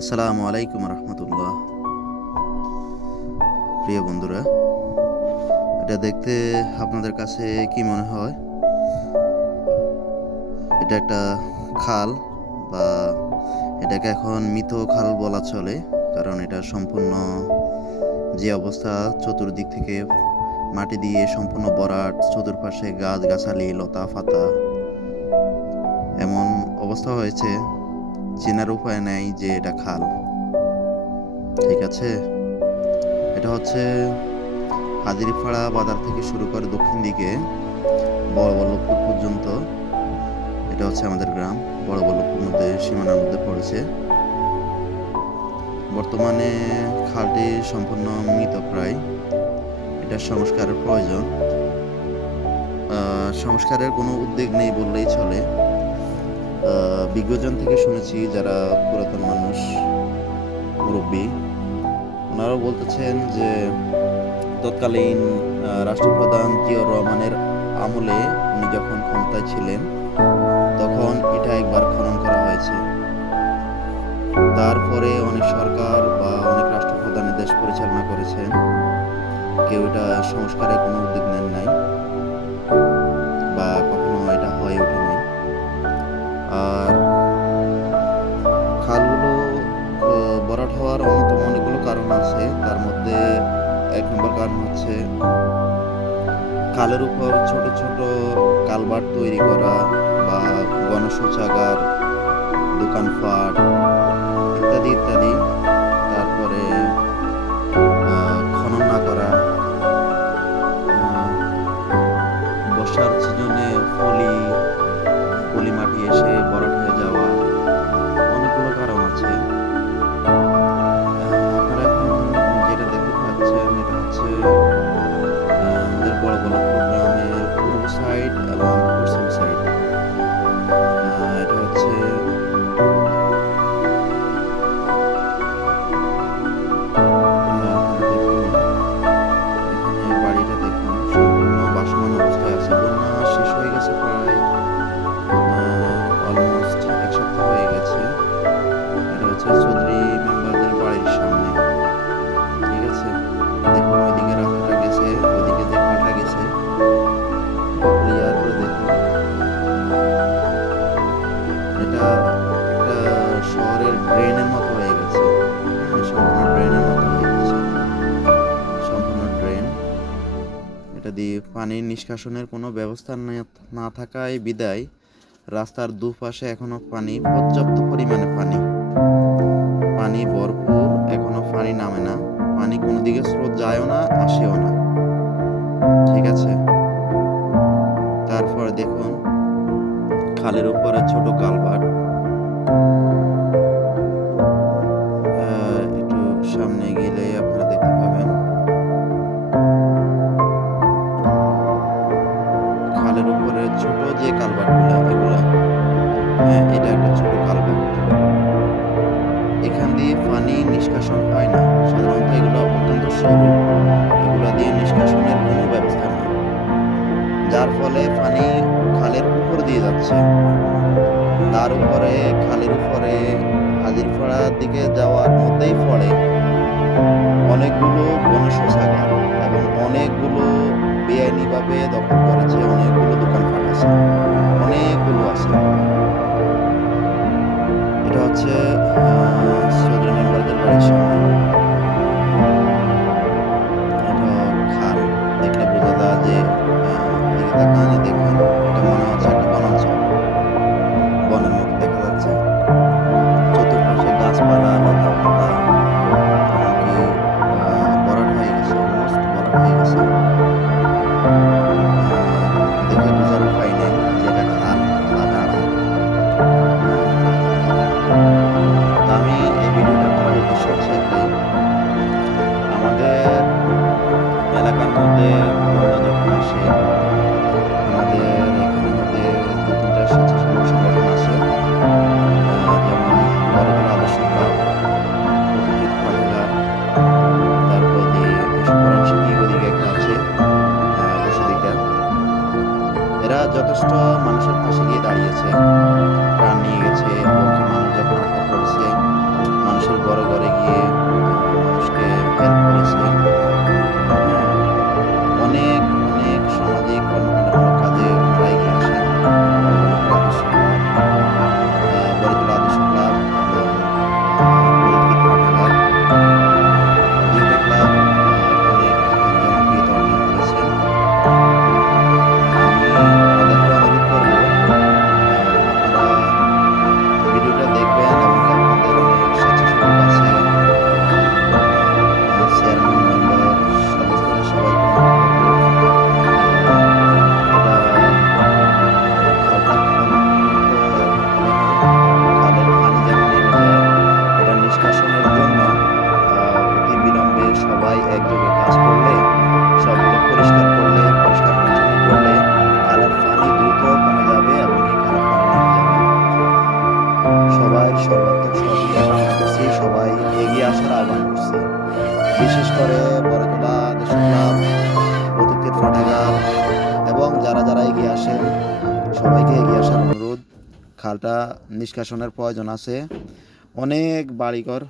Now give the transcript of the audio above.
আসসালামু আলাইকুম রহমতুল্লাহ। প্রিয় বন্ধুরা, এটা দেখতে আপনাদের কাছে কি মনে হয়? এটা একটা খাল বা এটাকে এখন মৃত খাল বলা চলে, কারণ এটা সম্পূর্ণ যে অবস্থা চতুর্দিক থেকে মাটি দিয়ে সম্পূর্ণ বরাট, চতুর্পাশে গাছ গাছালি লতা ফাতা এমন অবস্থা হয়েছে চেনার উপায় নেই যে এটা খাল। ঠিক আছে? এটা হচ্ছে হাজিরিপাড়া বাজার থেকে শুরু করে দক্ষিণ দিকে বড় বল্লভপুর পর্যন্ত। এটা হচ্ছে আমাদের গ্রাম বড় বল্লভপুর মধ্যে, সীমানার মধ্যে পড়েছে। বর্তমানে খালটি সম্পূর্ণ মৃত প্রায়। এটার সংস্কারের প্রয়োজন। সংস্কারের কোনো উদ্যোগ নেই বললেই চলে। বিজ্ঞজন থেকে শুনেছি যারা পুরাতন মানুষ, মুরব্বী, ওনারাও বলতেছেন যে তৎকালীন রাষ্ট্রপ্রধান জিয়র রহমানের আমলে উনি যখন ক্ষমতায় ছিলেন, তখন এটা একবার খনন করা হয়েছে। তারপরে অনেক সরকার বা অনেক রাষ্ট্রপ্রধান এ দেশ পরিচালনা করেছেন। কেউ এটা সংস্কারের কোনো উদ্যোগ নেন নাই। কারণ হচ্ছে কালের উপর ছোট ছোট কালবার তৈরি করা বা গণশৌচাগার দোকানপাট ইত্যাদি ইত্যাদি। দিয়ে পানির নিষ্কাশনের কোনো ব্যবস্থা না থাকায় বিদায় রাস্তার দুপাশে এখনও পানি পর্যাপ্ত পরিমাণে ছোট যে কালভার্টগুলো এগুলা হ্যাঁ এটা একটা ছোট কালভার্ট এখান দিয়ে পানি নিষ্কাশন হয় না। সাধারণত এগুলো অত্যন্ত সরু। এগুলো দিয়ে নিষ্কাশনের কোনো ব্যবস্থা নেই। যার ফলে পানি খালের উপর দিয়ে যাচ্ছে। তার উপরে, খালের উপরে হাজিরপাড়ার দিকে মানুষটা মানুষের পাশে গিয়ে দাঁড়িয়েছে। বিশেষ করে বড় তোলা দেশের অতীতের ফাটাগার এবং যারা যারা এগিয়ে আসেন সবাইকে এগিয়ে আসার অনুরোধ। খালটা নিষ্কাশনের প্রয়োজন আছে। অনেক বাড়িঘর